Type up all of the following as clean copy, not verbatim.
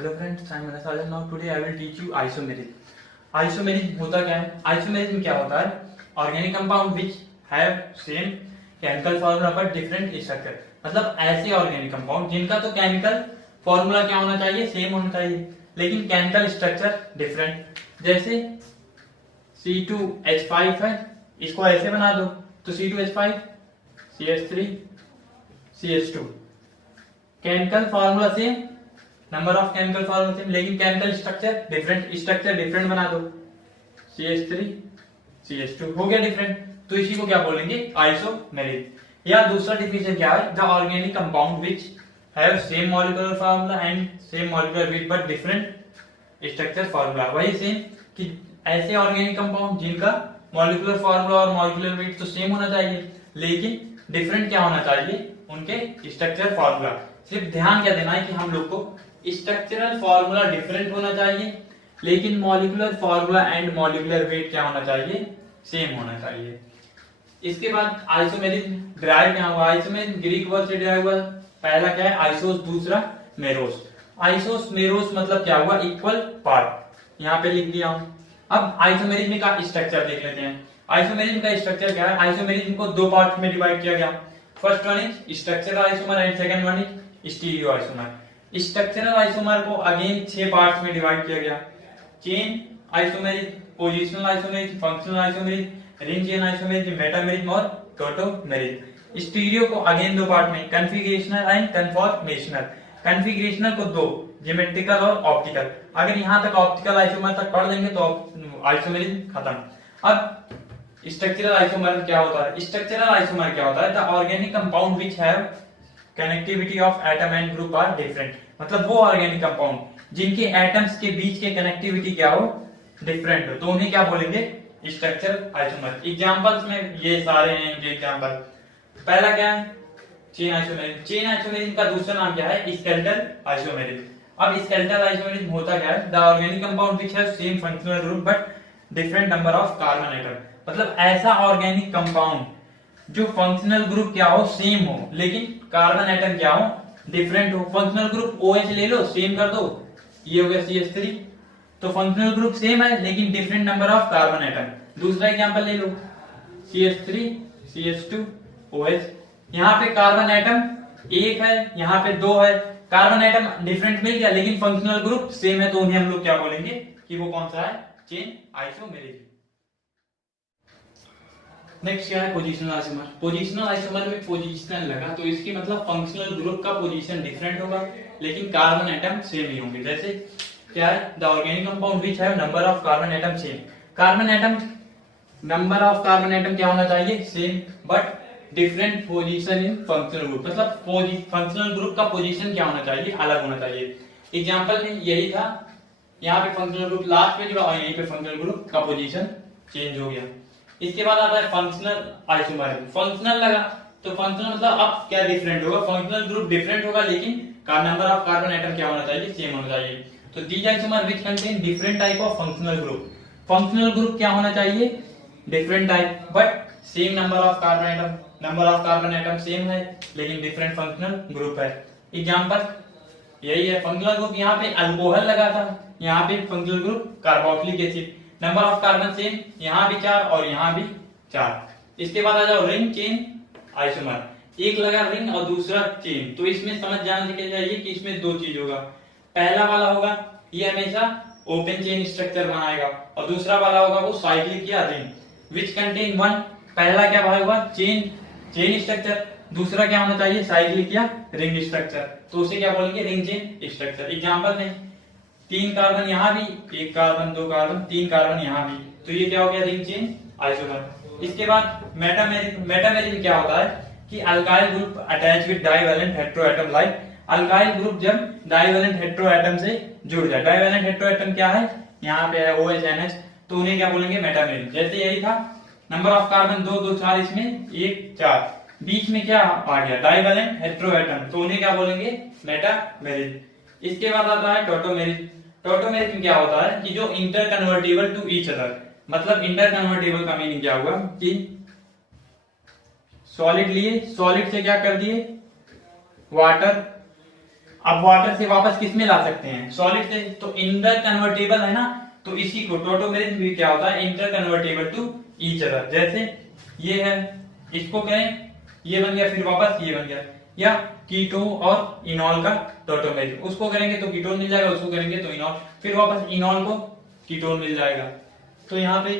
Hello friends, I am Anas Azam. Now today I will teach you isomerism. Isomerism होता क्या है? Isomerism क्या होता है? Organic compound which have same chemical formula but different structure. मतलब ऐसे ऑर्गेनिक कंपाउंड जिनका तो केमिकल फॉर्मूला क्या होना चाहिए? सेम होना चाहिए, लेकिन केमिकल स्ट्रक्चर डिफरेंट। जैसे C2H5 है, इसको ऐसे बना दो तो C2H5 CH3 CH2, chemical formula same, number of chemical formula same, लेकिन chemical structure different. Structure different बना दो CH3 CH2, हो गया डिफरेंट। तो इसी को क्या बोलेंगे? आइसोमेरिज्म। या दूसरा डिफिनेशन क्या है? The organic compound which have same molecular formula and same molecular weight but different structure formula. वही सेम कि ऐसे ऑर्गेनिक कंपाउंड जिनका मॉलिक्यूलर फॉर्मूला और मॉलिक्यूलर वेट तो सेम होना चाहिए, लेकिन डिफरेंट क्या होना चाहिए? उनके स्ट्रक्चर फॉर्मूला। सिर्फ ध्यान क्या देना है कि हम लोग को स्ट्रक्चरल फॉर्मूला डिफरेंट होना चाहिए, लेकिन molecular formula and molecular weight क्या होना चाहिए? सेम होना चाहिए। इसके बाद आइसोमेरिज्म डिराइव क्या हुआ? आइसोमेरिज्म ग्रीक वर्ड से डिराइव हुआ। पहला क्या है? आइसोस, दूसरा मेरोस। आइसोस मेरोस मतलब क्या हुआ? Equal part. यहाँ पे लिख दिया हूं। अब आइसोमेरिज्म का स्ट्रक्चर देख लेते हैं। आइसोमेरिज्म का स्ट्रक्चर क्या है? आइसोमेरिज्म को दो पार्ट में डिवाइड किया गया। First one is structural isomer and second one is stereo isomer. Structural isomer को अगेन 6 पार्ट्स में डिवाइड किया गया। Chain isomerism, positional isomerism, functional isomerism, ring chain isomerism, metamerism और टोटोमेरिज्म। स्टीरियो को अगेन दो पार्ट में, कन्फिगरेशनल एंड कन्फॉर्मेशनल। कन्फिगरेशनल को दो, ज्योमेट्रिकल और ऑप्टिकल। अगर यहां तक ऑप्टिकल आइसोमर तक पढ़ लेंगे तो आइसोमेरिज्म खत्म। अब स्ट्रक्चरल आइसोमर क्या होता है? स्ट्रक्चरल आइसोमर क्या होता है? The organic compound which have connectivity of atom and group are different. मतलब वो ऑर्गेनिक कंपाउंड जिनके एटम्स के बीच के कनेक्टिविटी क्या हो? डिफरेंट हो, तो उन्हें क्या बोलेंगे? Structural isomer. एग्जांपल्स में ये सारे हैं इनके एग्जांपल। पहला क्या है? Chain isomerism. चेन आइसोमेरिज्म का दूसरा नाम क्या है? Skeletal isomerism. अब स्केलेटल आइसोमेरिज्म होता क्या है? The organic compound which have same functional group but different number of carbon atom. मतलब ऐसा ऑर्गेनिक कंपाउंड जो फंक्शनल ग्रुप क्या हो? सेम हो, लेकिन कार्बन एटम क्या हो? डिफरेंट हो। फंक्शनल ग्रुप OH ले लो, सेम कर दो, ये हो गया CH3। तो फंक्शनल ग्रुप सेम है लेकिन different number of carbon atom. दूसरा एग्जांपल ले लो, CH3 CH2 OH। यहाँ पे कार्बन एटम एक है, यहाँ पे दो है। कार्बन एटम डिफरेंट मिल गया, लेकिन फंक्शनल ग्रुप सेम है, तो उन्हें हम लोग क्या बोलेंगे कि वो कौन सा है? Chain isomerism. नेक्स्ट क्या है? Positional isomer. पोजिशनल आइसोमर में पोजिशनल लगा तो इसकी मतलब फंक्शनल ग्रुप का पोजीशन डिफरेंट होगा, लेकिन कार्बन एटम सेम ही होंगे। जैसे क्या है? The organic compound which have number of carbon atom same. Carbon atom, number of carbon atom क्या होना चाहिए? Same, but different position in functional group. मतलब फंक्शनल ग्रुप का पोजीशन क्या होना चाहिए? अलग होना चाहिए। एग्जांपल में यही था, यहाँ पे फंक्शनल ग्रुप लास्ट पे जुड़ा और यहीं पे फंक्शनल ग्रुप का पोजीशन चेंज हो गया। इसके बाद आता है फंक्शनल आइसोमर। फंक्शनल लगा तो फंक्शनल मतलब अब क्या डिफरेंट होगा? फंक्शनल ग्रुप डिफरेंट होगा, लेकिन नंबर ऑफ कार्बन एटम क्या होना चाहिए? सेम होना चाहिए। तो these isomer which contain different type of functional group. Functional group क्या होना चाहिए? Different type but same number of carbon atom. Number of carbon atom same है, लेकिन डिफरेंट फंक्शनल ग्रुप है। एग्जांपल यही है। फंक्शनल ग्रुप यहाँ पे अल्कोहल लगा था, यहाँ पे functional group carboxylic acid. Number of carbon same, यहाँ भी 4 और यहाँ भी 4। इसके बाद आ जाओ रिंग चेन आइसोमर। एक लगा रिंग और दूसरा चेन, तो इसमें समझ जाना चाहिए कि इसमें दो चीज होगा। पहला वाला होगा ये हमेशा ओपन चेन स्ट्रक्चर बनाएगा, और दूसरा वाला होगा वो साइक्लिक या रिंग विच कंटेन वन। पहला क्या होगा? Chain structure. दूसरा क्या होना चाहिए? साइक्लिक या रिंग स्ट्रक्चर, तो उसे क्या बोलेंगे? Ring chain structure. एग्जांपल में 3 कार्बन यहाँ भी, 1 कार्बन 2 कार्बन 3 कार्बन यहाँ भी, तो ये क्या हो गया? Ring chain isomer. इसके बाद मेटामेरिज्म। मेटामेरिज्म क्या होता है कि alkyl group attach with divalent heteroatom. Like alkyl group जब डाइवेलेंट हेटेरोएटम से जुड़ जाए। डाइवेलेंट हेटेरोएटम क्या है? यहाँ पे है OH NH, तो उन्हें क्या बोलेंगे? मेटामेरिज्म। जैसे यही था, नंबर ऑफ कार्बन 2 2 4, इसमें 1 4, बीच में क्या आ गया? डाइवेलेंट हेटेरोएटम, तो उन्हें क्या बोलेंगे? मेटामेरिज्म। इसके बाद आता है टोटोमेरिज्म। टोटोमेरिज्म क्या होता है कि जो interconvertible to each other. मतलब इंटर कन्वर्टेबल का मीनिंग क्या हुआ कि सॉलिड लिए, सॉलिड से क्या कर दिए? वाटर, अब वाटर से वापस किस में ला सकते हैं, सॉलिड से। तो इंटर कन्वर्टेबल है ना, तो इसी को टोटोमेरिज भी क्या होता है, interconvertible to each other. जैसे ये है, इसको करें ये बन गया, फिर वापस ये बन गया, या कीटो और इनॉल का टोटोमेरिज, उसको करेंगे तो कीटोन मिल जाएगा, उसको करेंगे तो इनॉल, फिर वापस इनॉल को कीटोन मिल जाएगा। तो यहाँ पे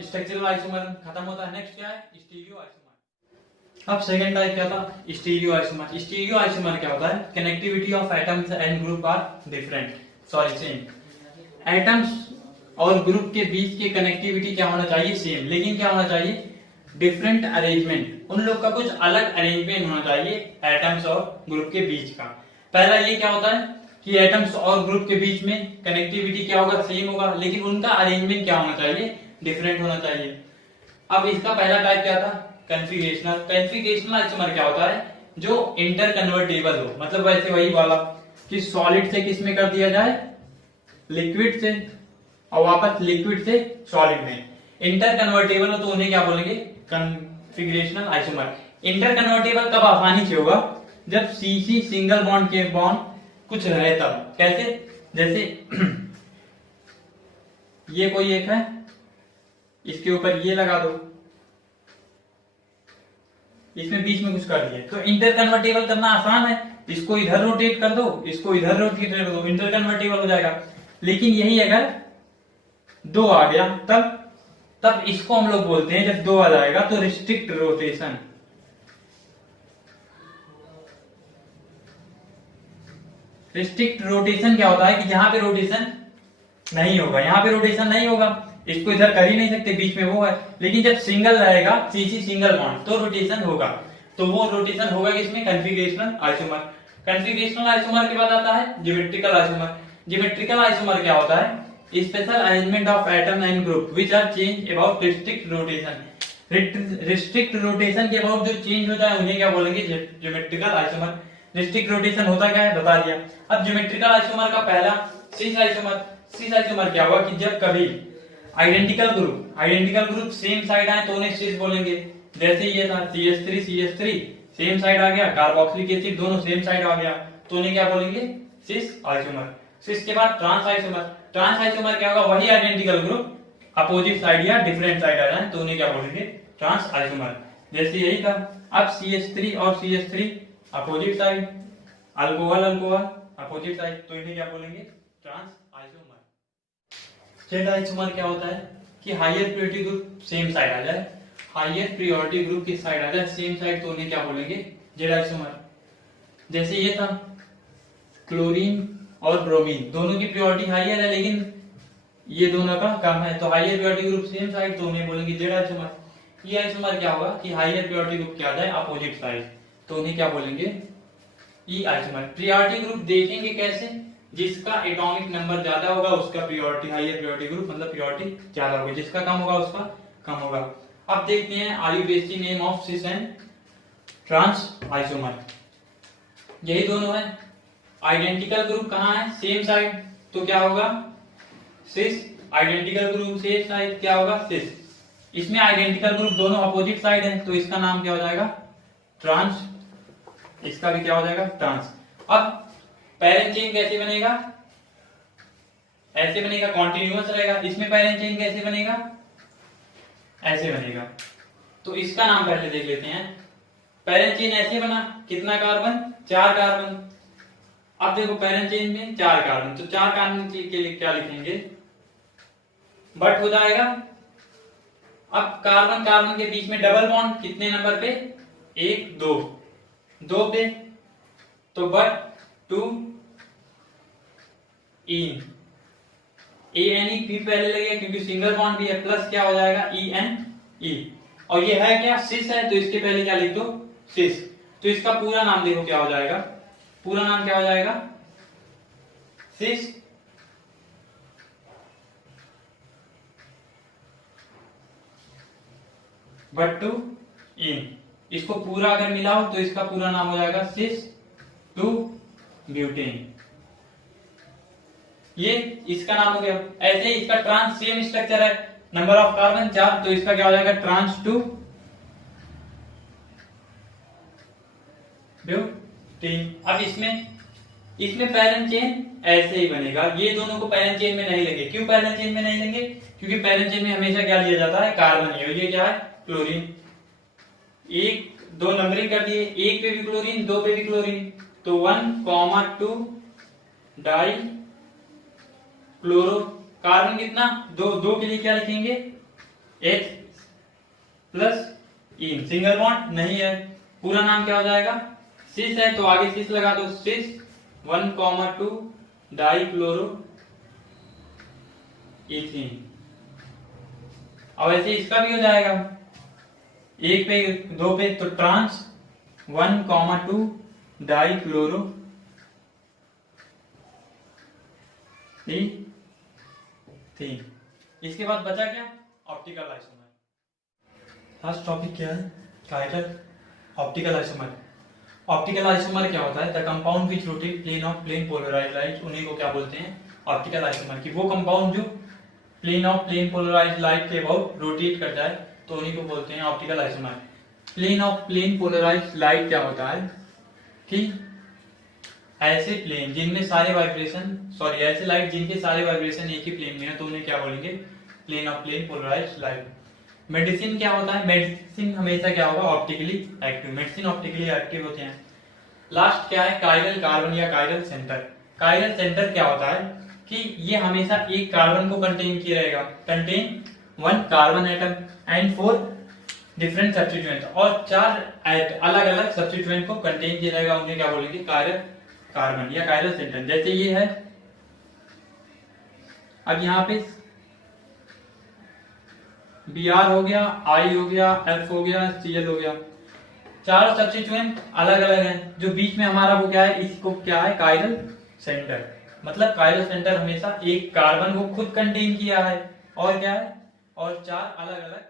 स्ट्रक्चरल आइसोमर खत्म होता है। नेक्स्ट क्या है, स्टीरियो आइसोमर। अब सेकंड टाइप क्या था, स्टीरियो आइसोमर। स्टीरियो आइसोमर क्या होता है, connectivity of atoms and group are different, sorry same. Atoms और ग्रुप के बीच के कनेक्टिविटी क्या होना चाहिए, सेम, लेकिन क्या होना चाहिए, डिफरेंट अरेंजमेंट, उन लोग का कुछ अलग अरेंजमेंट होना चाहिए एटम्स और ग्रुप के बीच का। पहला ये क्या होता है कि एटम्स और ग्रुप के बीच में कनेक्टिविटी क्या होगा, सेम होगा, लेकिन उनका अरेंजमेंट क्या होना चाहिए, डिफरेंट होना चाहिए। अब इसका पहला टाइप क्या था, कन्फिगरेशनल। कन्फिगरेशनल आइसोमर क्या होता है, जो इंटर कन्वर्टेबल हो, मतलब वैसे वही वाला कि सॉलिड से किस में कर दिया जाए, लिक्विड से, और वापस लिक्विड से सॉलिड में। इंटर कन्वर्टेबल हो तो उन्हें क्या बोलेंगे, कन्फिगरेशनल आइसोमर। इंटर कन्वर्टेबल कब आसानी से होगा, जब सीसी सिंगल बॉन्ड के बॉन्ड कुछ रहे तब। कैसे, जैसे ये कोई एक है, इसके ऊपर ये लगा दो, इसमें बीच में कुछ कर दिया, तो इंटर कन्वर्टेबल करना आसान है, इसको इधर रोटेट कर दो, इसको इधर रोटेट कर दो, इंटर कन्वर्टेबल हो जाएगा। लेकिन यही अगर दो आ गया तब इसको हम लोग बोलते हैं, जब दो आ जाएगा तो रिस्ट्रिक्ट रोटेशन। रिस्ट्रिक्ट रोटेशन क्या होता है कि जहां पे रोटेशन नहीं होगा, यहां पे रोटेशन नहीं होगा, इसको इधर कर ही नहीं सकते, बीच में वो है। लेकिन जब सिंगल रहेगा, सीसी सिंगल बॉन्ड, तो रोटेशन होगा। तो वो रोटेशन होगा किसमें, कन्फिगरेशनल आइसोमर। कन्फिगरेशनल आइसोमर के बाद आता है ज्योमेट्रिकल आइसोमर। ज्योमेट्रिकल आइसोमर क्या होता है, spatial arrangement of atom and group which are change about restrict rotation. Restrict rotation के अबाउट जो चेंज होता है उन्हें क्या बोलेंगे, ज्योमेट्रिकल आइसोमर। रिस्ट्रिक्ट रोटेशन होता क्या है बता दिया। अब ज्योमेट्रिकल आइसोमर का पहला सिस आइसोमर। सिस आइसोमर क्या हुआ कि जब कभी आइडेंटिकल ग्रुप सेम साइड आए तो उन्हें सिस बोलेंगे। जैसे ये था CH3 सेम साइड आ गया, कार्बोक्सिलिक एसिड दोनों सेम साइड आ गया, तो उन्हें क्या बोलेंगे, सिस आइसोमर। सिस के बाद ट्रांस आइसोमर। ट्रांस आइसोमर क्या होगा, वही आइडेंटिकल ग्रुप अपोजिट साइड या डिफरेंट साइड आ जाए तो उन्हें क्या बोलेंगे, ट्रांस आइसोमर। जैसे यही था। अब CH3 और CH3 opposite side, alcohol opposite side, तो इन्हें क्या बोलेंगे, ट्रांस आइसोमर। जेड आइसोमर क्या होता है कि higher priority group same side आ जाए, हायर प्रियोरिटी ग्रुप की साइड आ जाए सेम साइड, तो उन्हें क्या बोलेंगे, जेड आइसोमर। जैसे ये था क्लोरीन और ब्रोमीन, दोनों की प्रियोरिटी हायर है लेकिन ये दोनों का कम है, तो higher priority group same side, तो उन्हें बोलेंगे जेड आइसोमर। ये आइसोमर क्या होगा कि हायर प्रियोरिटी ग्रुप क्या आ जाए, अपोजिट साइड, तो उन्हें क्या बोलेंगे, ई आइसोमर। प्रियोरिटी ग्रुप देखेंगे कैसे, जिसका एटॉमिक नंबर ज्यादा होगा उसका प्रियोरिटी, हायर प्रियोरिटी ग्रुप मतलब प्रियोरिटी ज्यादा होगी, जिसका कम होगा उसका कम होगा। अब देखते हैं are you basic name of cis and trans isomer. यही दोनों है। आइडेंटिकल ग्रुप कहाँ है, सेम साइड, तो क्या होगा, सिस। आइडेंटिकल ग्रुप सेम साइड क्या होगा, सिस। इसमें आइडेंटिकल ग्रुप दोनों अपोजिट साइड है, तो इसका नाम क्या हो जाएगा, ट्रांस। इसका भी क्या हो जाएगा, ट्रांस। अब पैरेंट चेन कैसे बनेगा, ऐसे बनेगा, कॉन्टिन्यूअस रहेगा। इसमें पैरेंट चेन कैसे बनेगा, ऐसे बनेगा। तो इसका नाम पहले देख लेते हैं। पैरेंट चेन ऐसे बना, कितना कार्बन, 4 कार्बन। अब देखो पैरेंट चेन में 4 कार्बन, तो 4 कार्बन के लिए क्या लिखेंगे, बट हो जाएगा। अब कार्बन कार्बन के बीच में डबल बॉन्ड कितने नंबर पे, 1 2 पे, तो बट 2 इन ANE फिर पहले लगेगा क्योंकि सिंगल बॉन्ड भी है, प्लस क्या हो जाएगा ENE। और ये है क्या, सिस है, तो इसके पहले क्या लिख दो, सिस। तो इसका पूरा नाम देखो क्या हो जाएगा, पूरा नाम क्या हो जाएगा, सिस बट 2 इन। इसको पूरा अगर मिलाओ तो इसका पूरा नाम हो जाएगा सिस 2 ब्यूटेन। ये इसका नाम हो गया। ऐसे ही इसका ट्रांस सेम स्ट्रक्चर है, नंबर ऑफ कार्बन 4, तो इसका क्या हो जाएगा, ट्रांस 2 ब्यूटेन। अब इसमें इसमें पैरेंट चेन ऐसे ही बनेगा, ये दोनों को पैरेंट चेन में नहीं लेंगे। क्यों पैरेंट चेन में नहीं लेंगे? क्योंकि पैरेंट चेन में हमेशा क्या लिया जाता है? कार्बन ही। और ये क्या है? क्लोरीन। एक दो नंबरिंग कर दिए, एक पे भी क्लोरीन, दो पे भी क्लोरीन, तो 1,2 डाई क्लोरो। कार्बन कितना? दो के लिए क्या लिखेंगे? H प्लस इन। सिंगल बॉन्ड नहीं है, पूरा नाम क्या हो जाएगा? सिस है तो आगे सिस लगा दो। सिस 1,2 डाई क्लोरो इथीन। अब ऐसे इसका भी हो जाएगा, एक पे दो पे तो ट्रांस 1,2 डाई क्लोरो इथीन। इसके बाद बचा क्या? Optical isomer. फर्स्ट टॉपिक क्या है? Chiral optical isomer. Optical isomer क्या होता है? The compound which rotate plane of plane polarised light, उन्हीं को क्या बोलते हैं? Optical isomer. की वो कंपाउंड जो plane of plane polarised light के अबाउट रोटेट कर जाए तो उन्हीं को बोलते हैं optical isomer. Plane of plane polarised light क्या होता है? कि ऐसे प्लेन जिनमें सारे वाइब्रेशन, सॉरी ऐसे लाइट जिनके सारे वाइब्रेशन एक ही प्लेन में है तो उन्हें क्या बोलेंगे? Plane of plane polarised light. Medicine क्या होता है? मेडिसिन हमेशा क्या होगा? Optically active. Medicine optically active होते हैं। लास्ट क्या है? कायरल कार्बन या कायरल सेंटर। कायरल सेंटर क्या होता है? कि ये हमेशा एक कार्बन को कंटेन किए रहेगा, contain 1 carbon atom and 4 different substituent, और 4 अलग अलग सब्स्टिट्यूएंट को कंटेन किया रहेगा, उन्हें क्या बोलेंगे? कायरल कार्बन या कायरल सेंटर। जैसे ये है, अब यहाँ पे Br हो गया, I हो गया, F हो गया, Cl हो गया, चारों सब्स्टिट्यूएंट अलग अलग हैं। जो बीच में हमारा वो क्या है? इसको क्या है? Chiral centre. मतलब कायरल सेंटर हमेशा एक कार्बन को खुद कंटेन किया है और क्या है? और 4 अलग अलग